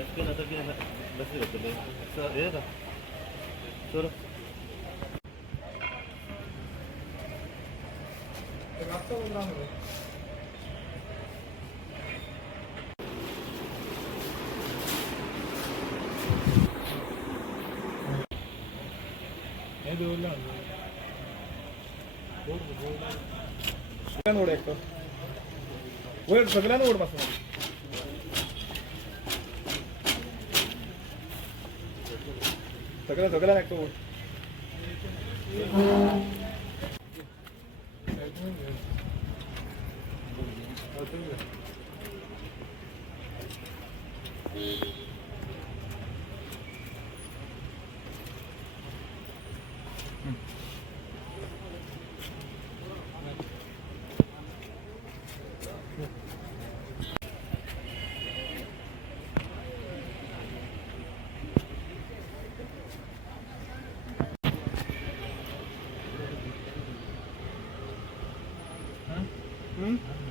Es que no te quieres meter. Era. Solo. ओढ एक ओढ सगळ्यांना ओढ बस सगळ्यांना एक ओढ Hmm?